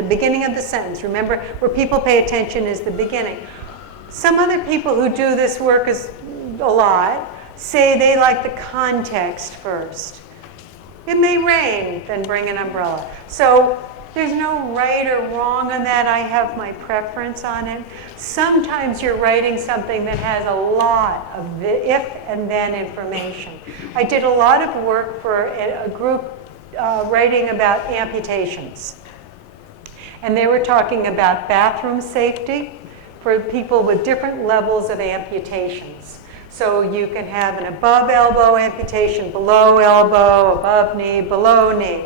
the beginning of the sentence. Remember, where people pay attention is the beginning. Some other people who do this work a lot say they like the context first. It may rain, then bring an umbrella. So there's no right or wrong on that. I have my preference on it. Sometimes you're writing something that has a lot of the if and then information. I did a lot of work for a group writing about amputations. And they were talking about bathroom safety for people with different levels of amputations. So you can have an above elbow amputation, below elbow, above knee, below knee.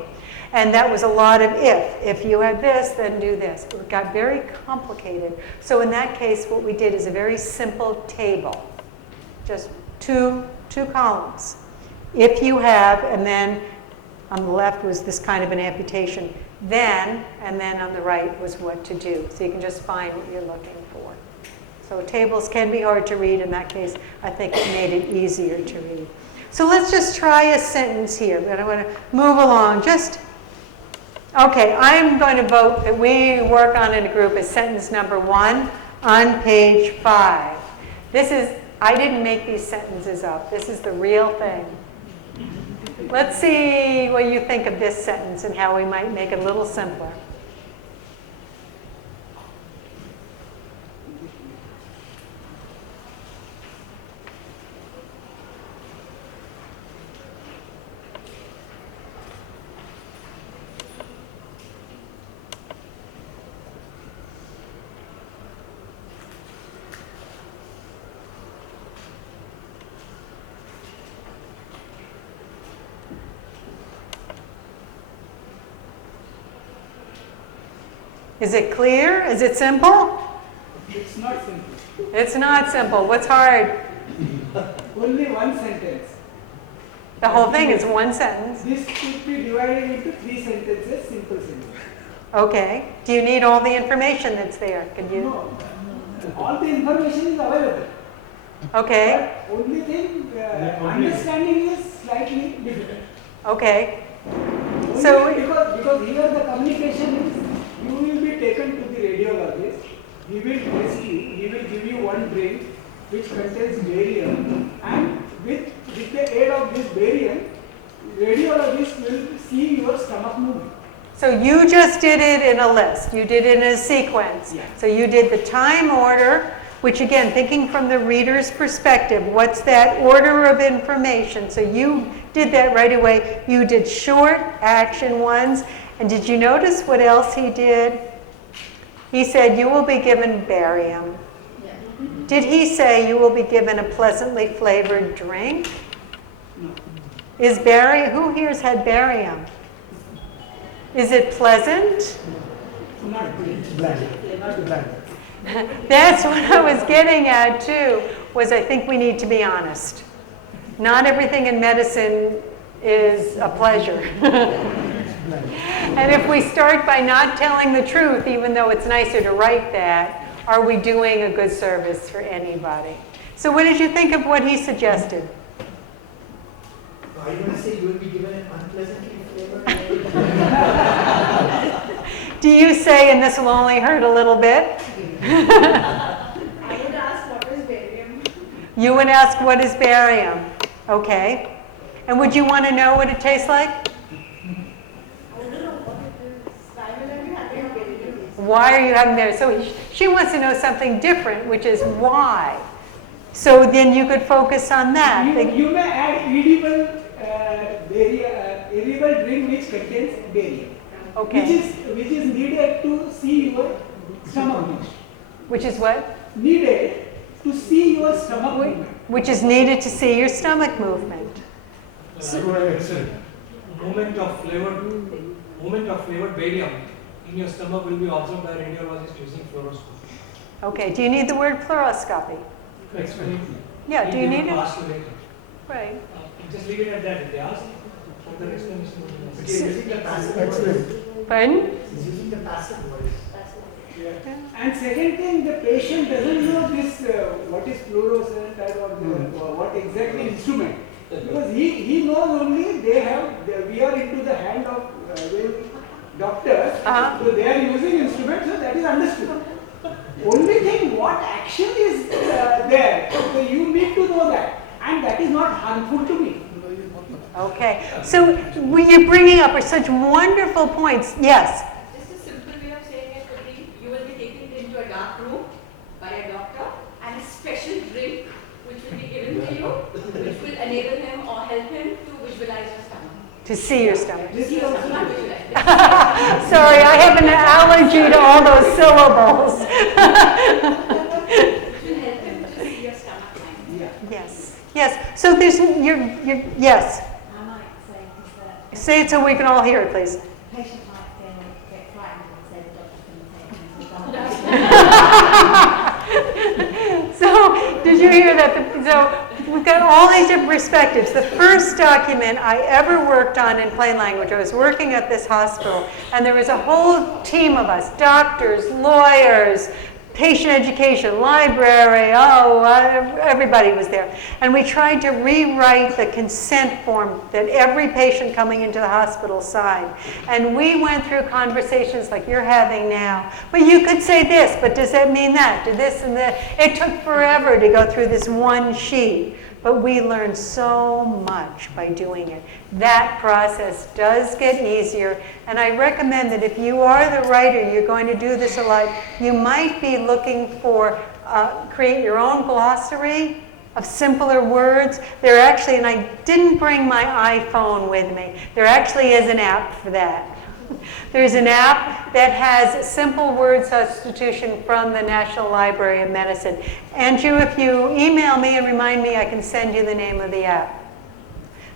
And that was a lot of if. If you had this, then do this. It got very complicated. So in that case, what we did is a very simple table. Just two columns. If you have, and then on the left was this kind of an amputation, then, and then on the right was what to do. So you can just find what you're looking for. So tables can be hard to read. In that case, I think it made it easier to read. So let's just try a sentence here. But I want to move along. Okay, I'm going to vote that we work on in a group as sentence number 1 on page 5. I didn't make these sentences up. This is the real thing. Let's see what you think of this sentence and how we might make it a little simpler. Is it clear? Is it simple? It's not simple. It's not simple. What's hard? Only one sentence. The whole thing is one sentence. This should be divided into 3 sentences, simple sentence. Okay. Do you need all the information that's there? Can you? No. All the information is available. Okay. But only thing, understanding is slightly difficult. Okay. Only So because here the communication is, you will be taken to the radiologist. He will test you. He will give you one drink which contains barium, and with the aid of this barium, radiologist will see your stomach movement. So you just did it in a list. You did it in a sequence. Yeah. So you did the time order, which again, thinking from the reader's perspective, what's that order of information? So you did that right away. You did short action ones. And did you notice what else he did? He said, you will be given barium. Yeah. Did he say you will be given a pleasantly flavored drink? No. Is barium, who here's had barium? Is it pleasant? Not bland. Not bland. That's what I was getting at too, was I think we need to be honest. Not everything in medicine is a pleasure. And if we start by not telling the truth, even though it's nicer to write that, are we doing a good service for anybody? So what did you think of what he suggested? Are you going to say you will be given an unpleasantly flavored? Do you say, and this will only hurt a little bit? I would ask what is barium. You would ask, what is barium? Okay. And would you want to know what it tastes like? I don't know what it is. Why will I be having barium? Why are you having barium? So she wants to know something different, which is why. So then you could focus on that. You may add edible drink which contains barium. Okay. Which is needed to see your stomach movement. Which is what? Needed to see your stomach movement. Which is needed to see your stomach movement. It's a moment of flavored barium in your stomach will be observed by a radiologist using fluoroscopy. Okay, do you need the word fluoroscopy? Explain. Yeah, do you need it? Ask you later. Right. Just leave it at that. If they ask for the explanation. But you're using the passive voice. Pardon? He's using the passive voice. Yeah. And second thing, the patient doesn't know this what is fluorescent or what exactly instrument. Because he knows only we are into the hand of doctors, Uh-huh. so they are using instruments, so that is understood. Only thing, what action is there, so you need to know that, and that is not harmful to me. Okay, so what you're bringing up are such wonderful points. Yes? Just a simple way of saying it would be, you will be taken into a dark room by a doctor, and a special drink which will be given to you, which will enable him or help him to visualize your stomach. To see your stomach. This is also Not good. visualize. Sorry, I have an allergy to all those syllables. Which will help him to see your stomach line. Yeah. Yes, yes. So there's, yes. I might say that Say it so we can all hear it, please. the patient might feel a bit frightened and say the doctor's going to take them to the So, did you hear that? So, we've got all these different perspectives. The first document I ever worked on in plain language, I was working at this hospital, and there was a whole team of us, doctors, lawyers, patient education, library, everybody was there. And we tried to rewrite the consent form that every patient coming into the hospital signed. And we went through conversations like you're having now. But you could say this, but does that mean that? Do this and that? It took forever to go through this one sheet. But we learned so much by doing it. That process does get easier, and I recommend that if you are the writer, you're going to do this a lot, you might be looking for, create your own glossary of simpler words. There actually, and I didn't bring my iPhone with me, there actually is an app for that. There's an app that has simple word substitution from the National Library of Medicine. Andrew, if you email me and remind me, I can send you the name of the app.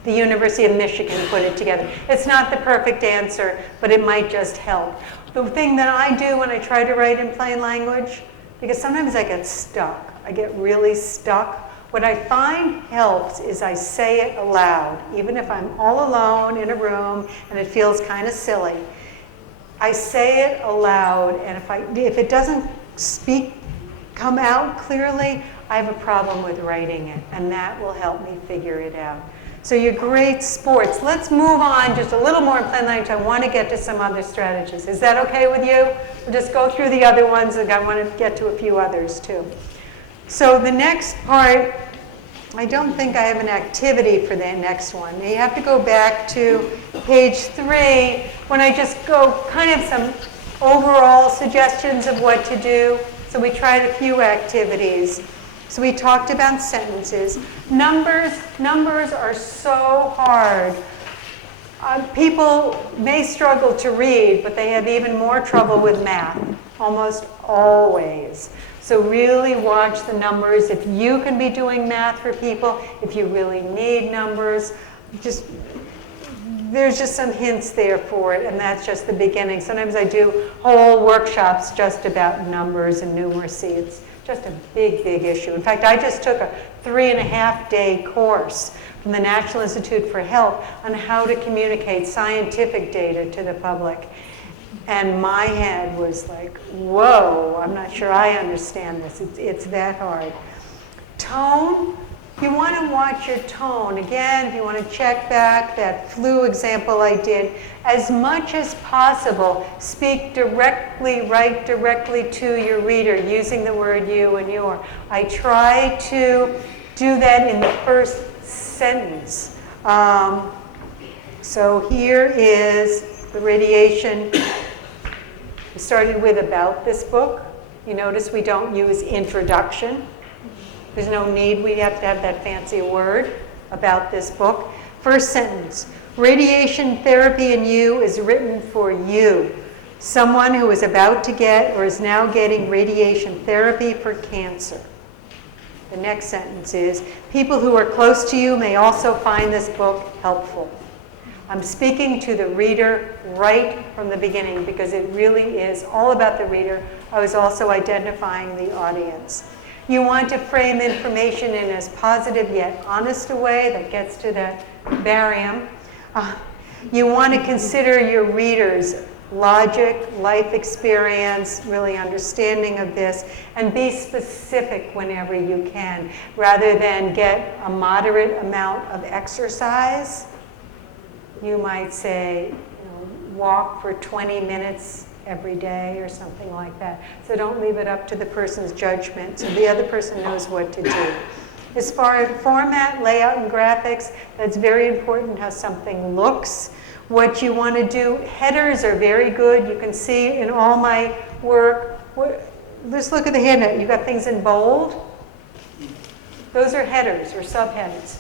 The University of Michigan put it together. It's not the perfect answer, but it might just help. The thing that I do when I try to write in plain language, because sometimes I get stuck, I get really stuck, what I find helps is I say it aloud, even if I'm all alone in a room and it feels kind of silly. I say it aloud, and if it doesn't come out clearly, I have a problem with writing it, and that will help me figure it out. So you're great sports. Let's move on just a little more in plain language. I want to get to some other strategies. Is that okay with you? We'll just go through the other ones, and I want to get to a few others too. So the next part, I don't think I have an activity for the next one. You have to go back to page 3 when I just go kind of some overall suggestions of what to do. So we tried a few activities. So we talked about sentences. Numbers are so hard. People may struggle to read, but they have even more trouble with math, almost always. So really watch the numbers. If you can be doing math for people, if you really need numbers, there's just some hints there for it, and that's just the beginning. Sometimes I do whole workshops just about numbers and numeracy. It's just a big, big issue. In fact, I just took a 3.5-day course from the National Institute for Health on how to communicate scientific data to the public. And my head was like, whoa, I'm not sure I understand this. It's that hard. Tone, you want to watch your tone. Again, if you want to check back that flu example I did, as much as possible, speak directly, write directly to your reader using the word you and your. I try to do that in the first sentence. So here is the radiation. We started with about this book. You notice we don't use introduction. There's no need, we have to have that fancy word about this book. First sentence, radiation therapy in you is written for you. Someone who is about to get or is now getting radiation therapy for cancer. The next sentence is, people who are close to you may also find this book helpful. I'm speaking to the reader right from the beginning because it really is all about the reader. I was also identifying the audience. You want to frame information in as positive yet honest a way that gets to that barium. You want to consider your readers' logic, life experience, really understanding of this, and be specific whenever you can, rather than get a moderate amount of exercise. You might say, walk for 20 minutes every day or something like that. So don't leave it up to the person's judgment, so the other person knows what to do. As far as format, layout, and graphics, that's very important how something looks. What you want to do, headers are very good. You can see in all my work, just look at the handout. You got things in bold. Those are headers or subheaders.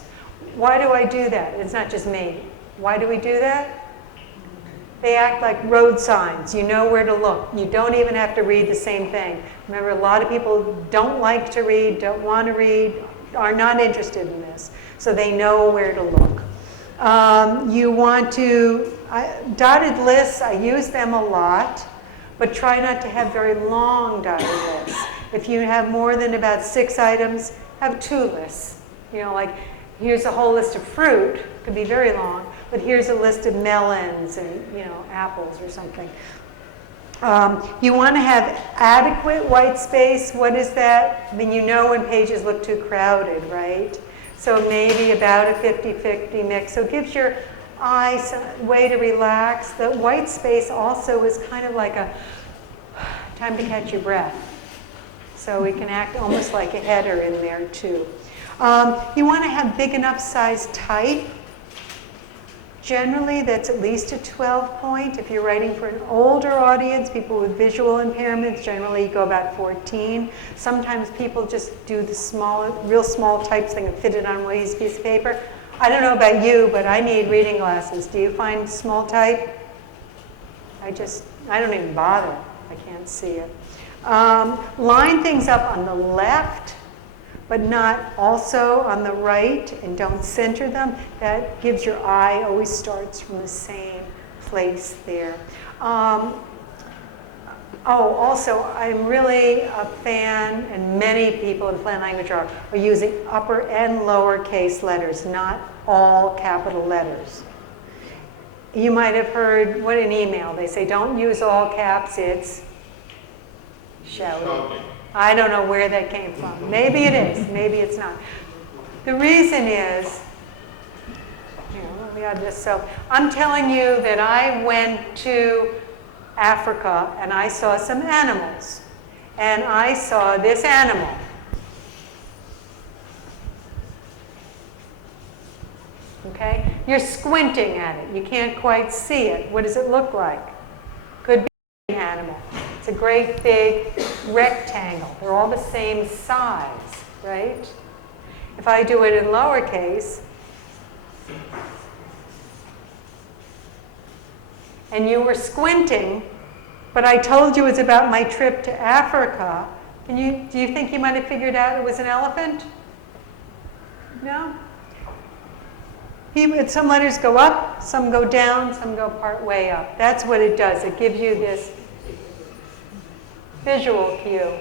Why do I do that? It's not just me. Why do we do that? They act like road signs. You know where to look. You don't even have to read the same thing. Remember, a lot of people don't like to read, don't want to read, are not interested in this. So they know where to look. You want to, dotted lists, I use them a lot, but try not to have very long dotted lists. If you have more than about 6 items, have 2 lists. You know, like, here's a whole list of fruit, could be very long, but here's a list of melons and, you know, apples or something. You want to have adequate white space. What is that? I mean, you know when pages look too crowded, right? So maybe about a 50-50 mix. So it gives your eye some way to relax. The white space also is kind of like a time to catch your breath. So it can act almost like a header in there too. You want to have big enough size type. Generally, that's at least a 12 point. If you're writing for an older audience, people with visual impairments, generally you go about 14. Sometimes people just do the small, real small types thing and fit it on one piece of paper. I don't know about you, but I need reading glasses. Do you find small type? I don't even bother. I can't see it. Line things up on the left, but not also on the right, and don't center them. That gives your eye, always starts from the same place there. Also, I'm really a fan, and many people in plain language are using upper and lowercase letters, not all capital letters. You might have heard, what an email, they say don't use all caps, it's shouting. I don't know where that came from. Maybe it is, maybe it's not. The reason is, we have this. So I'm telling you that I went to Africa and I saw some animals. And I saw this animal. Okay? You're squinting at it. You can't quite see it. What does it look like? Could be an animal. It's a great big rectangle. They're all the same size, right? If I do it in lowercase, and you were squinting, but I told you it was about my trip to Africa, do you think you might have figured out it was an elephant? No? Some letters go up, some go down, some go part way up. That's what it does. It gives you this visual cue,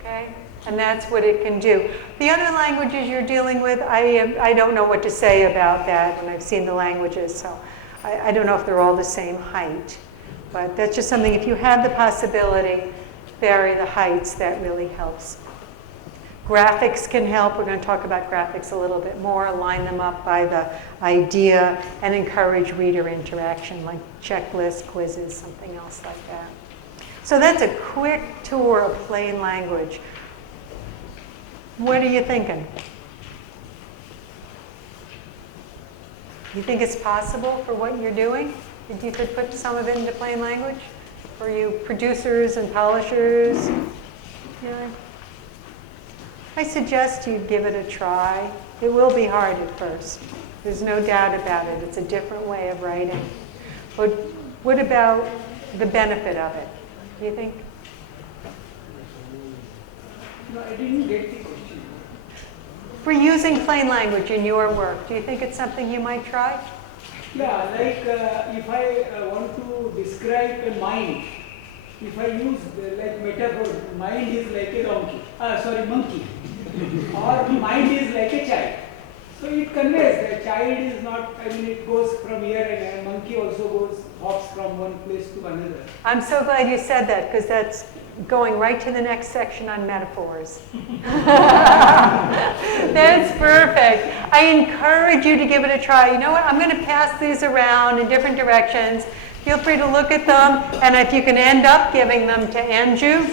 okay? And that's what it can do. The other languages you're dealing with, I don't know what to say about that, and I've seen the languages, so I don't know if they're all the same height. But that's just something, if you have the possibility, vary the heights, that really helps. Graphics can help. We're going to talk about graphics a little bit more, line them up by the idea, and encourage reader interaction, like checklists, quizzes, something else like that. So that's a quick tour of plain language. What are you thinking? You think it's possible for what you're doing? That you could put some of it into plain language? For you producers and polishers? Yeah. I suggest you give it a try. It will be hard at first. There's no doubt about it. It's a different way of writing. But what about the benefit of it? Do you think? No, I didn't get the question. For using plain language in your work, do you think it's something you might try? Yeah, like if I want to describe a mind, if I use like metaphor, mind is like a monkey, or mind is like a child. So it conveys that child is not, it goes from here, and a monkey also hops from one place to another. I'm so glad you said that, because that's going right to the next section on metaphors. That's perfect. I encourage you to give it a try. You know what? I'm going to pass these around in different directions. If Feel free to look at them, and if you can end up giving them to Andrew,